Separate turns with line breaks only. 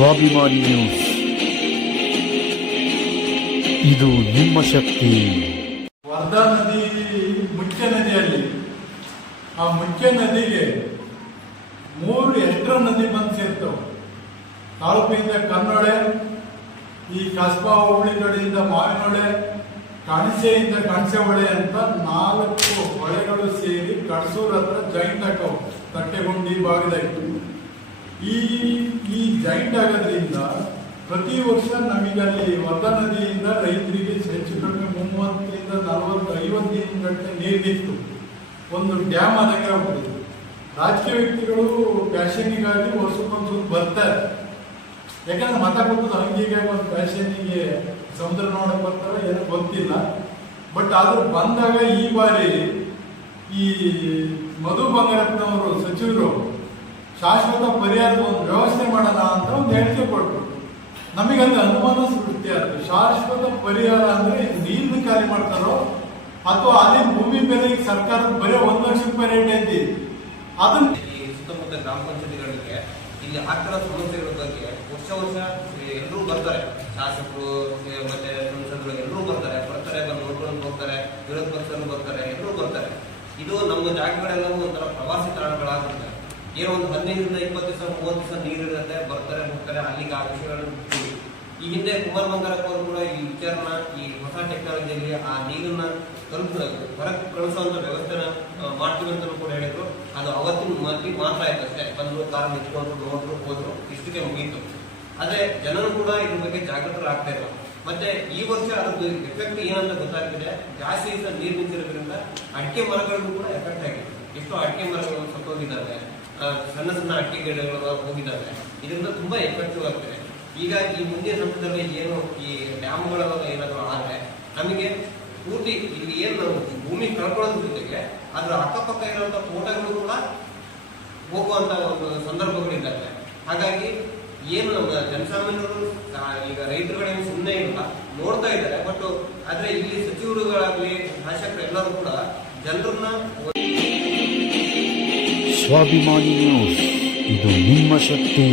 ಸ್ವಾಭಿಮಾನಿ ನ್ಯೂಸ್ ಇದು ನಿಮ್ಮ ಶಕ್ತಿ.
ವರ್ಧಾ ನದಿ ಮುಖ್ಯ ನದಿಯಲ್ಲಿ. ಆ ಮುಖ್ಯ ನದಿಗೆ ಮೂರು ಎಷ್ಟರ ನದಿ ಬಂದು ಸೇರ್ತವೆ? ತಾಲೂಕಿನಿಂದ ಕನ್ನೊಳೆ, ಈ ಕಸ್ಬಾ ಹೋಬಳಿ ಕಡೆಯಿಂದ ಮಾವಿನೊಳೆ ಕಣಸೆಯಿಂದ ಕಣಸೆ ಹೊಳೆ ಅಂತ ನಾಲ್ಕು ಹೊಳೆಗಳು ಸೇರಿ ಕಡಸೂರ್ ಹತ್ರ ಜೈನ್ ತಟ್ಟೆಗುಂಡಿ ಭಾಗದಾಗಿ ಈ ಈ ಜಾಯಿಂಟ್ ಆಗೋದ್ರಿಂದ ಪ್ರತಿ ವರ್ಷ ನಮಗಲ್ಲಿ ವರ್ಧಾ ನದಿಯಿಂದ ರೈತರಿಗೆ ಹೆಚ್ಚು ಕಡಿಮೆ ಮೂವತ್ತರಿಂದ ನಲವತ್ತು ಐವತ್ತು ದಿನ ಗಂಟೆ ನೀರಿತ್ತು ಒಂದು ಡ್ಯಾಮ್ ಆದಂಗೆ ಆಗ್ಬಿಟ್ಟಿದೆ ರಾಜಕೀಯ ವ್ಯಕ್ತಿಗಳು ಫ್ಯಾಷನಿಗಾಗಿ ವರ್ಷಕ್ಕೊಂದು ಬರ್ತಾರೆ. ಯಾಕಂದ್ರೆ ಮತ ಕೊಟ್ಟು ಹಂಗೀಗ ಒಂದು ಫ್ಯಾಷನಿಗೆ ಸಮುದ್ರ ನೋಡಕ್ಕೆ ಬರ್ತಾರೆ ಏನೋ ಗೊತ್ತಿಲ್ಲ. ಬಟ್ ಆದರೂ ಬಂದಾಗ ಈ ಬಾರಿ ಈ ಮಧು ಬಂಗಾರಪ್ಪನವರು ಸಚಿವರು ಶಾಶ್ವತ ಪರಿಹಾರದ ಒಂದು ವ್ಯವಸ್ಥೆ ಮಾಡೋಣ ಅಂತ ಒಂದು ಹೇಳಿಕೆ ಕೊಟ್ಟರು ನಮಗಂತ ಅನುಮಾನ ಸೃಷ್ಟಿ ಆಗುತ್ತೆ ಶಾಶ್ವತ ಪರಿಹಾರ ಅಂದ್ರೆ ನೀರ್ನ ಖಾಲಿ ಮಾಡ್ತಾರೋ ಅಥವಾ ಅದೇ ಭೂಮಿ ಬೆಲೆ ಸರ್ಕಾರ ಬರೀ ಒಂದು ಲಕ್ಷ ರೂಪಾಯಿ ರೇಟ್ ಐತಿ. ಅದನ್ನ
ಸುತ್ತಮುತ್ತ ಗ್ರಾಮ ಪಂಚಾಯತಿಗಳಿಗೆ ಇಲ್ಲಿ ಆಗ್ತಿರೋ ಸಮಸ್ಯೆಗಳ ಬಗ್ಗೆ ವರ್ಷ ವರ್ಷ ಎಲ್ಲರೂ ಬರ್ತಾರೆ. ಶಾಸಕರು, ಮತ್ತೆ ಸಂಸದರು ಎಲ್ಲರೂ ಬರ್ತಾರೆ. ಬರ್ತಾರೆ, ಬಂದು ನೋಡ್ಕೊಂಡು ಹೋಗ್ತಾರೆ. ವಿರೋಧ ಪಕ್ಷರು ಬರ್ತಾರೆ, ಎಲ್ಲರೂ ಬರ್ತಾರೆ. ಇದು ನಮ್ಮ ಜಾಗಗಳೆಲ್ಲವೂ ಒಂಥರ ಪ್ರವಾಸಿ ತಾಣಗಳಾಗುತ್ತೆ. ಏನೋ ಒಂದು ಹದಿನೈದರಿಂದ ಇಪ್ಪತ್ತು ದಿವಸ, ಮೂವತ್ತು ದಿವಸ ನೀರು ಇರುತ್ತೆ, ಬರ್ತಾರೆ, ಹೋಗ್ತಾರೆ, ಅಲ್ಲಿಗೆ ಆ ವಿಷಯಗಳನ್ನು. ಈ ಹಿಂದೆ ಕುಮಾರ್ ಬಂಗಾರಪ್ಪ ಅವರು ಕೂಡ ಈ ವಿಚಾರನ, ಈ ಹೊಸ ಟೆಕ್ನಾಲಜಿಯಲ್ಲಿ ಆ ನೀರನ್ನ ತಲುಪ ಹೊರಗೆ ಕಳಿಸುವಂತ ವ್ಯವಸ್ಥೆನ ಮಾಡ್ತೀವಿ ಅಂತಲೂ ಕೂಡ ಹೇಳಿದ್ರು. ಅದು ಅವತ್ತಿನ ಮಾತಿ ಮಾತ್ರ ಆಯ್ತು ಅಷ್ಟೇ. ಬಂದು ಕಾರ್ ನಿಂತ್ಕೊಂಡು ನೋಡಿದ್ರು ಹೋದ್ರು, ಇಷ್ಟಕ್ಕೆ ಮುಗೀತು. ಆದ್ರೆ ಜನರು ಕೂಡ ಇದ್ರ ಬಗ್ಗೆ ಜಾಗೃತರಾಗ್ತಾ ಇಲ್ಲ ಮತ್ತೆ ಈ ವರ್ಷ ಅದ್ರದ್ದು ಎಫೆಕ್ಟ್ ಏನಂತ ಗೊತ್ತಾಗ್ತಿದೆ? ಜಾಸ್ತಿ ನೀರು ನಿಂತಿರೋದ್ರಿಂದ ಅಡಿಕೆ ಮರಗಳಿಗೂ ಕೂಡ ಎಫೆಕ್ಟ್ ಆಗಿದೆ. ಎಷ್ಟೋ ಅಡಿಕೆ ಮರಗಳು ಸತ್ತೋಗಿದ್ದಾವೆ ಸಣ್ಣ ಸಣ್ಣ ಅಡಿಕೆ ಗಿಡಗಳು ಹೋಗಿದ್ದಾವೆ. ಇದರಿಂದ ತುಂಬಾ ಎಫೆಕ್ಟಿವ್ ಆಗ್ತದೆ ಈ ಮುಂದಿನ ಸಮಯದಲ್ಲಿ ಏನು ಈ ಡ್ಯಾಮ್ಗಳೆಲ್ಲ ಏನಾದರೂ ಆದರೆ ನಮಗೆ ಪೂರ್ತಿ ಇಲ್ಲಿ ಏನು ಭೂಮಿ ಕಳ್ಕೊಳ್ಳೋದ್ರ ಜೊತೆಗೆ ಅದರ ಅಕ್ಕಪಕ್ಕ ಇರುವಂಥ ತೋಟಗಳು ಕೂಡ ಹೋಗುವಂಥ ಒಂದು ಸಂದರ್ಭಗಳಿದ್ದಾವೆ ಹಾಗಾಗಿ ಏನು ನಮ್ಮ ಜನಸಾಮಾನ್ಯರು ಈಗ ರೈತರುಗಳೇನು ಸುಮ್ಮನೆ ಇಲ್ಲ, ನೋಡ್ತಾ ಇದ್ದಾರೆ. ಬಟ್ ಆದ್ರೆ ಇಲ್ಲಿ ಸಚಿವರುಗಳಾಗಲಿ ಶಾಸಕರು ಎಲ್ಲರೂ ಕೂಡ ಜನರನ್ನ
ಸ್ವಾಭಿಮಾನಿ ನ್ಯೂಸ್ ಇದು ನಿಮ್ಮ ಶಕ್ತಿ